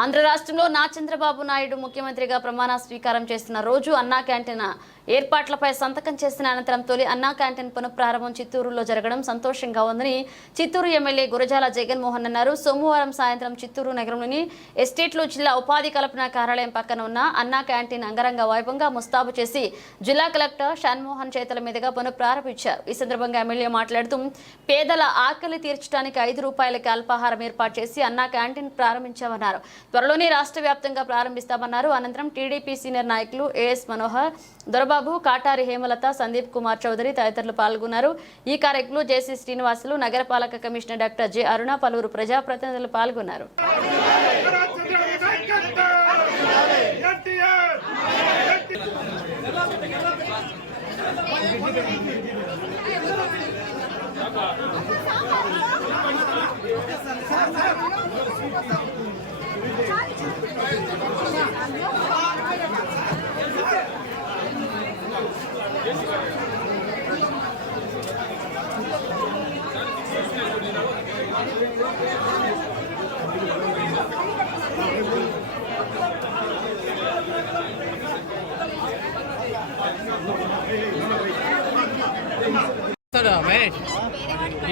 ఆంధ్ర రాష్ట్రంలో చంద్రబాబు నాయుడు ముఖ్యమంత్రిగా ప్రమాణ స్వీకారం చేస్తున్న రోజు అన్నా క్యాంటీన్ ఏర్పాట్లపై సంతకం చేసిన అనంతరం తొలి అన్నా క్యాంటీన్ పునఃప్రారంభం చిత్తూరులో జరగడం సంతోషంగా ఉందని చిత్తూరు ఎమ్మెల్యే గురజాల జగన్మోహన్ అన్నారు. సోమవారం సాయంత్రం చిత్తూరు నగరంలోని ఎస్టేట్లో జిల్లా ఉపాధి కల్పన కార్యాలయం పక్కన ఉన్న అన్నా క్యాంటీన్ అంగరంగ వైభవంగా ముస్తాబు చేసి జిల్లా కలెక్టర్ షణ్మోహన్ చేతుల మీదుగా పునఃప్రారంభించారు. ఈ సందర్భంగా ఎమ్మెల్యే మాట్లాడుతూ పేదల ఆకలి తీర్చడానికి ₹5 అల్పాహారం ఏర్పాటు చేసి అన్నా క్యాంటీన్ ప్రారంభించామన్నారు. త్వరలోనే రాష్ట్ర వ్యాప్తంగా ప్రారంభిస్తామన్నారు. అనంతరం టీడీపీ సీనియర్ నాయకులు ఏఎస్ మనోహర్, దొరబాబు, కాటారి హేమలత, సందీప్ కుమార్ చౌదరి తదితరులు పాల్గొన్నారు. ఈ కార్యక్రమంలో జేసీ శ్రీనివాసులు, నగరపాలక కమిషనర్ డాక్టర్ జె అరుణ, పలువురు ప్రజాప్రతినిధులు పాల్గొన్నారు.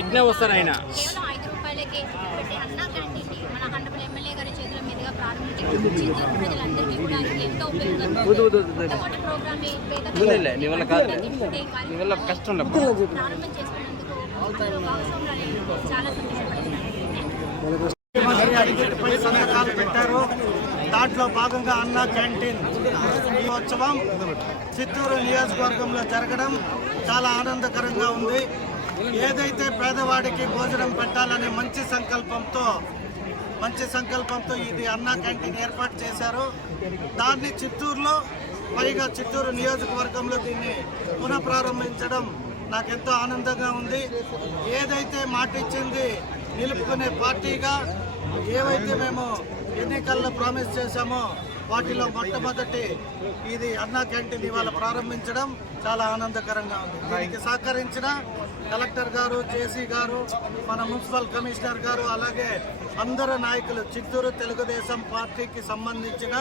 ఇట్నే వస్తారు ఆయన ₹5 పెట్టి అన్నా క్యాంటీన్ మన హండపల్లి ఎమ్మెల్యే గారి చేతుల మీదుగా ప్రారంభించి చిత్తూరు ప్రజలందరికీ కూడా ఎంతో ఉపయోగకరంగా ప్రోగ్రామ్ ప్రారంభం చేసుకున్నందుకు చాలా సంతోషపడుతున్నాను. సంతకాలు పెట్టారు. దాంట్లో భాగంగా అన్నా క్యాంటీన్ ఈ ఉత్సవం చిత్తూరు నియోజకవర్గంలో జరగడం చాలా ఆనందకరంగా ఉంది. ఏదైతే పేదవాడికి భోజనం పెట్టాలనే మంచి సంకల్పంతో ఇది అన్నా క్యాంటీన్ ఏర్పాటు చేశారు. దాన్ని చిత్తూరులో, పైగా చిత్తూరు నియోజకవర్గంలో దీన్ని పునఃప్రారంభించడం నాకెంతో ఆనందంగా ఉంది. ఏదైతే మాట ఇచ్చింది నిలుపుకునే పార్టీగా ఏవైతే మేము ఎన్నికల్లో ప్రామిస్ చేశామో వాటిలో మొట్టమొదటి ఇది అన్నా క్యాంటీన్ ఇవాళ ప్రారంభించడం చాలా ఆనందకరంగా ఉంది. దీనికి సహకరించిన కలెక్టర్ గారు, జేసీ గారు, మన మున్సిపల్ కమిషనర్ గారు, అలాగే అందరు నాయకులు, చిత్తూరు తెలుగుదేశం పార్టీకి సంబంధించిన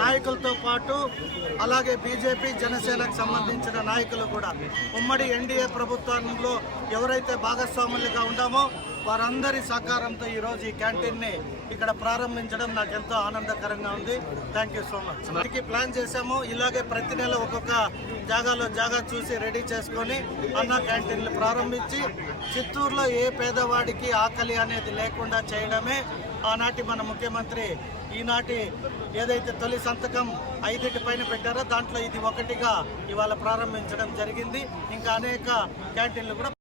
నాయకులతో పాటు అలాగే బీజేపీ, జనసేనకు సంబంధించిన నాయకులు కూడా ఉమ్మడి ఎన్డీఏ ప్రభుత్వంలో ఎవరైతే భాగస్వాములుగా ఉన్నామో వారందరి సహకారంతో ఈరోజు ఈ క్యాంటీన్ని ఇక్కడ ప్రారంభించడం నాకు ఎంతో ఆనందకరంగా ఉంది. Thank you so much. మనకి ప్లాన్ చేశాము, ఇలాగే ప్రతి నెల ఒక్కొక్క జాగా చూసి రెడీ చేసుకొని అన్నా క్యాంటీన్లు ప్రారంభించి చిత్తూరులో ఏ పేదవాడికి ఆకలి అనేది లేకుండా చేయడమే ఆనాటి మన ముఖ్యమంత్రి ఈనాటి ఏదైతే తొలి సంతకం 5 పైన పెట్టారో దాంట్లో ఇది ఒకటిగా ఇవాళ ప్రారంభించడం జరిగింది. ఇంకా అనేక క్యాంటీన్లు కూడా